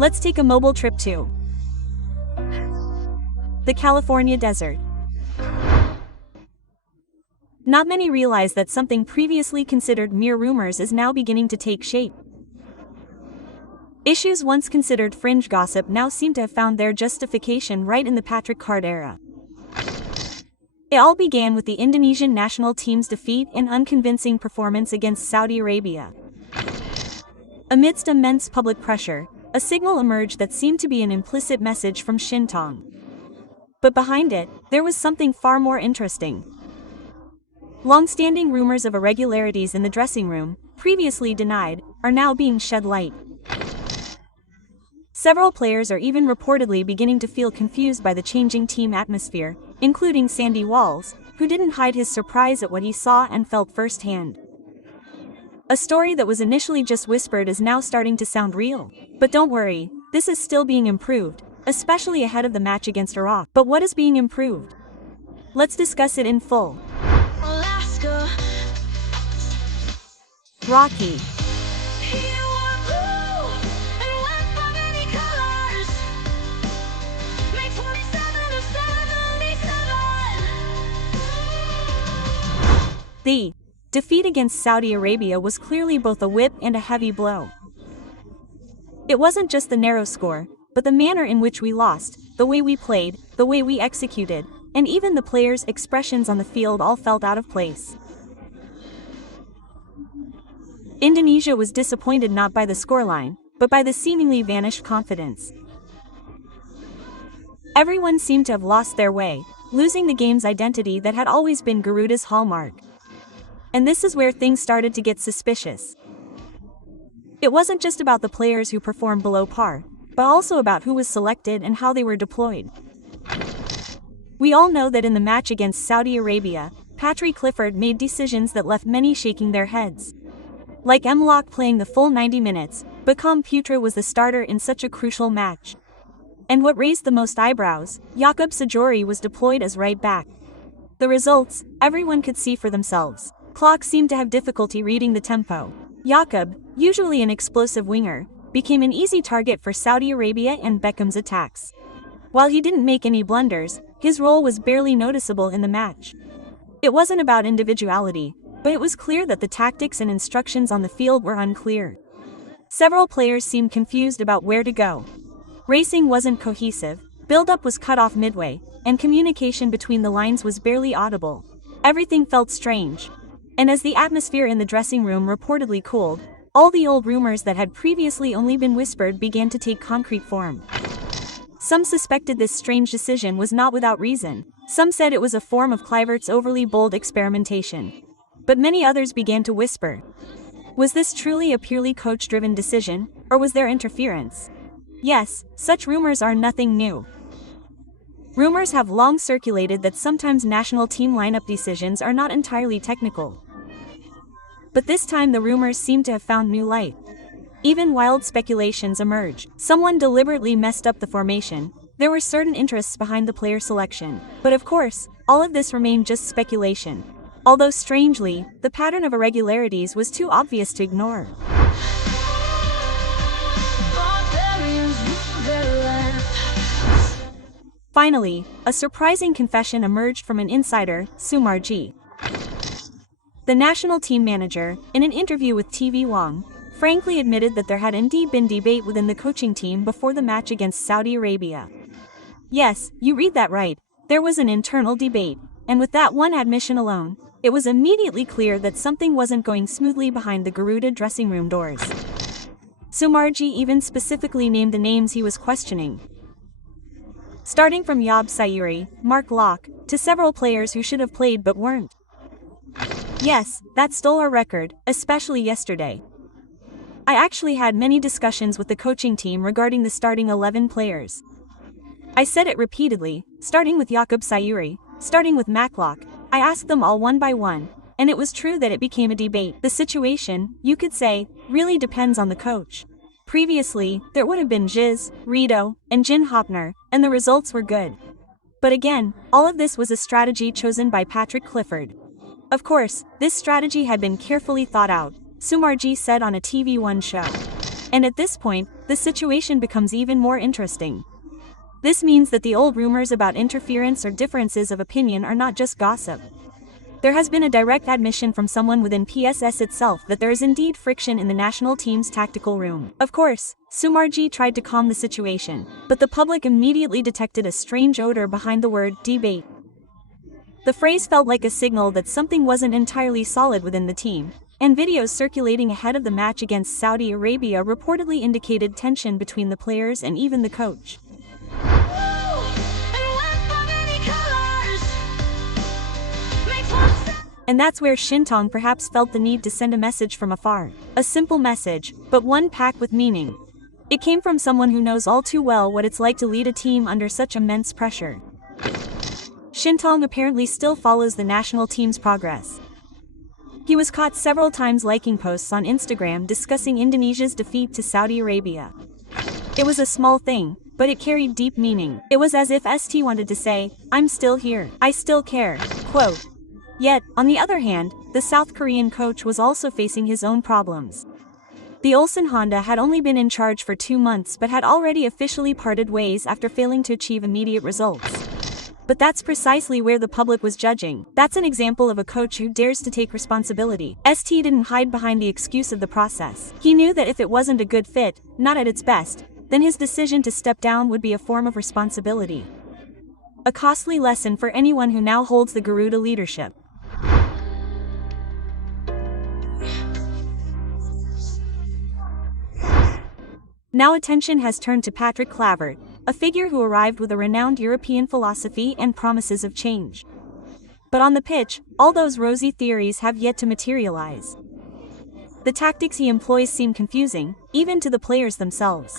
Let's take a mobile trip to the California desert. Not many realize that something previously considered mere rumors is now beginning to take shape. Issues once considered fringe gossip now seem to have found their justification right in the Patrick Card era. It all began with the Indonesian national team's defeat and unconvincing performance against Saudi Arabia. Amidst immense public pressure, a signal emerged that seemed to be an implicit message from Shin Tae-yong. But behind it, there was something far more interesting. Long-standing rumors of irregularities in the dressing room, previously denied, are now being shed light. Several players are even reportedly beginning to feel confused by the changing team atmosphere, including Sandy Walsh, who didn't hide his surprise at what he saw and felt firsthand. A story that was initially just whispered is now starting to sound real. But don't worry, this is still being improved, especially ahead of the match against Iraq. But what is being improved? Let's discuss it in full. Alaska. Rocky. The defeat against Saudi Arabia was clearly both a whip and a heavy blow. It wasn't just the narrow score, but the manner in which we lost, the way we played, the way we executed, and even the players' expressions on the field all felt out of place. Indonesia was disappointed not by the scoreline, but by the seemingly vanished confidence. Everyone seemed to have lost their way, losing the game's identity that had always been Garuda's hallmark. And this is where things started to get suspicious. It wasn't just about the players who performed below par, but also about who was selected and how they were deployed. We all know that in the match against Saudi Arabia, Patrick Clifford made decisions that left many shaking their heads. Like Lock playing the full 90 minutes, but Putra was the starter in such a crucial match. And what raised the most eyebrows, Jakob Sajori was deployed as right back. The results, everyone could see for themselves. Clock seemed to have difficulty reading the tempo. Jakob, usually an explosive winger, became an easy target for Saudi Arabia and Beckham's attacks. While he didn't make any blunders, his role was barely noticeable in the match. It wasn't about individuality, but it was clear that the tactics and instructions on the field were unclear. Several players seemed confused about where to go. Racing wasn't cohesive, build-up was cut off midway, and communication between the lines was barely audible. Everything felt strange. And as the atmosphere in the dressing room reportedly cooled, all the old rumors that had previously only been whispered began to take concrete form. Some suspected this strange decision was not without reason. Some said it was a form of Kluivert's overly bold experimentation. But many others began to whisper. Was this truly a purely coach-driven decision, or was there interference? Yes, such rumors are nothing new. Rumors have long circulated that sometimes national team lineup decisions are not entirely technical. But this time the rumors seem to have found new light. Even wild speculations emerge. Someone deliberately messed up the formation. There were certain interests behind the player selection. But of course, all of this remained just speculation. Although strangely, the pattern of irregularities was too obvious to ignore. Finally, a surprising confession emerged from an insider, Sumarji. The national team manager, in an interview with TV Wong, frankly admitted that there had indeed been debate within the coaching team before the match against Saudi Arabia. Yes, you read that right, there was an internal debate, and with that one admission alone, it was immediately clear that something wasn't going smoothly behind the Garuda dressing room doors. Sumarji even specifically named the names he was questioning. Starting from Yob Sayuri, Mark Locke, to several players who should have played but weren't. Yes, that stole our record, especially yesterday. I actually had many discussions with the coaching team regarding the starting 11 players. I said it repeatedly, starting with Jakob Sayuri, starting with Maclock. I asked them all one by one, and it was true that it became a debate. The situation, you could say, really depends on the coach. Previously, there would have been Giz, Rito, and Jin Hopner, and the results were good. But again, all of this was a strategy chosen by Patrick Clifford. Of course, this strategy had been carefully thought out, Sumarji said on a TV One show. And at this point, the situation becomes even more interesting. This means that the old rumors about interference or differences of opinion are not just gossip. There has been a direct admission from someone within PSS itself that there is indeed friction in the national team's tactical room. Of course, Sumarji tried to calm the situation, but the public immediately detected a strange odor behind the word debate. The phrase felt like a signal that something wasn't entirely solid within the team, and videos circulating ahead of the match against Saudi Arabia reportedly indicated tension between the players and even the coach. And that's where Shin Tae-yong perhaps felt the need to send a message from afar. A simple message, but one packed with meaning. It came from someone who knows all too well what it's like to lead a team under such immense pressure. Shin Tae-yong apparently still follows the national team's progress. He was caught several times liking posts on Instagram discussing Indonesia's defeat to Saudi Arabia. It was a small thing, but it carried deep meaning. It was as if ST wanted to say, "I'm still here. I still care." Quote. Yet, on the other hand, the South Korean coach was also facing his own problems. The Ulsan Honda had only been in charge for 2 months but had already officially parted ways after failing to achieve immediate results. But that's precisely where the public was judging. That's an example of a coach who dares to take responsibility. ST didn't hide behind the excuse of the process. He knew that if it wasn't a good fit, not at its best, then his decision to step down would be a form of responsibility. A costly lesson for anyone who now holds the Garuda leadership. Now attention has turned to Patrick Kluivert, a figure who arrived with a renowned European philosophy and promises of change. But on the pitch, all those rosy theories have yet to materialize. The tactics he employs seem confusing, even to the players themselves.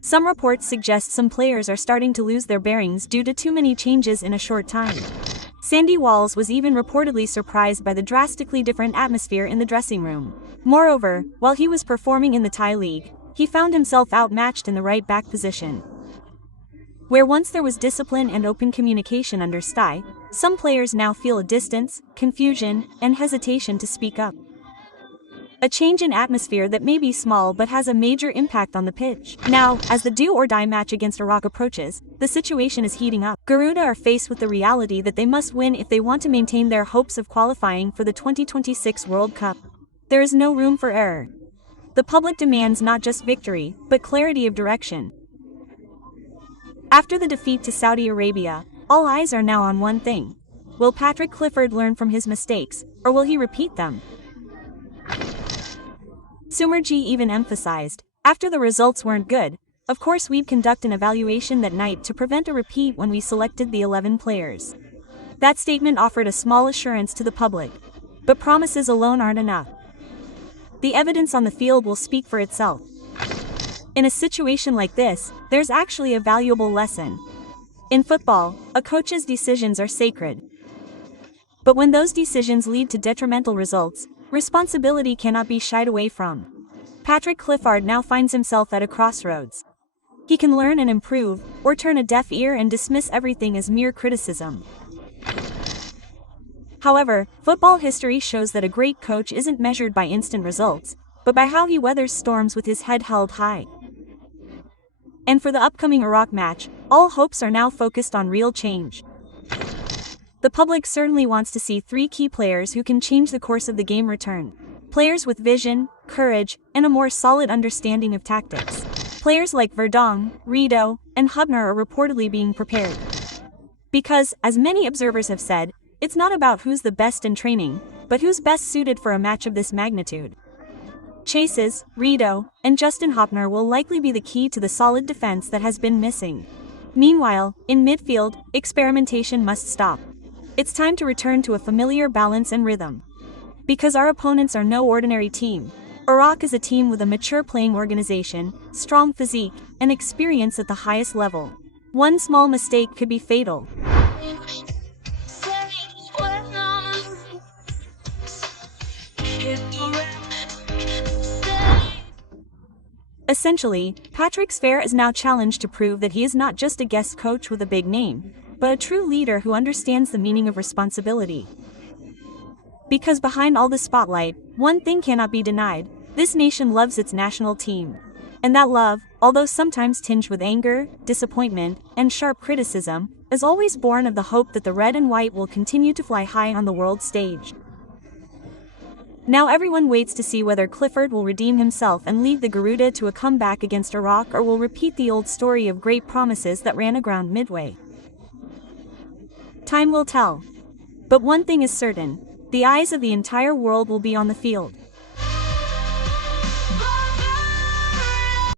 Some reports suggest some players are starting to lose their bearings due to too many changes in a short time. Sandy Walsh was even reportedly surprised by the drastically different atmosphere in the dressing room. Moreover, while he was performing in the Thai league, he found himself outmatched in the right-back position. Where once there was discipline and open communication under STY, some players now feel a distance, confusion, and hesitation to speak up. A change in atmosphere that may be small but has a major impact on the pitch. Now, as the do-or-die match against Iraq approaches, the situation is heating up. Garuda are faced with the reality that they must win if they want to maintain their hopes of qualifying for the 2026 World Cup. There is no room for error. The public demands not just victory, but clarity of direction. After the defeat to Saudi Arabia, all eyes are now on one thing. Will Patrick Kluivert learn from his mistakes, or will he repeat them? Sumarji even emphasized, after the results weren't good, of course we'd conduct an evaluation that night to prevent a repeat when we selected the 11 players. That statement offered a small assurance to the public. But promises alone aren't enough. The evidence on the field will speak for itself. In a situation like this, there's actually a valuable lesson. In football, a coach's decisions are sacred. But when those decisions lead to detrimental results, responsibility cannot be shied away from. Patrick Kluivert now finds himself at a crossroads. He can learn and improve, or turn a deaf ear and dismiss everything as mere criticism. However, football history shows that a great coach isn't measured by instant results, but by how he weathers storms with his head held high. And for the upcoming Iraq match, all hopes are now focused on real change. The public certainly wants to see 3 key players who can change the course of the game return. Players with vision, courage, and a more solid understanding of tactics. Players like Verdong, Rido, and Hubner are reportedly being prepared. Because, as many observers have said, it's not about who's the best in training, but who's best suited for a match of this magnitude. Chases, Rido, and Justin Hopner will likely be the key to the solid defense that has been missing. Meanwhile, in midfield, experimentation must stop. It's time to return to a familiar balance and rhythm. Because our opponents are no ordinary team. Iraq is a team with a mature playing organization, strong physique, and experience at the highest level. One small mistake could be fatal. Essentially, Patrick Kluivert is now challenged to prove that he is not just a guest coach with a big name, but a true leader who understands the meaning of responsibility. Because behind all the spotlight, one thing cannot be denied: this nation loves its national team. And that love, although sometimes tinged with anger, disappointment, and sharp criticism, is always born of the hope that the red and white will continue to fly high on the world stage. Now everyone waits to see whether Clifford will redeem himself and lead the Garuda to a comeback against Iraq, or will repeat the old story of great promises that ran aground midway. Time will tell. But one thing is certain: the eyes of the entire world will be on the field.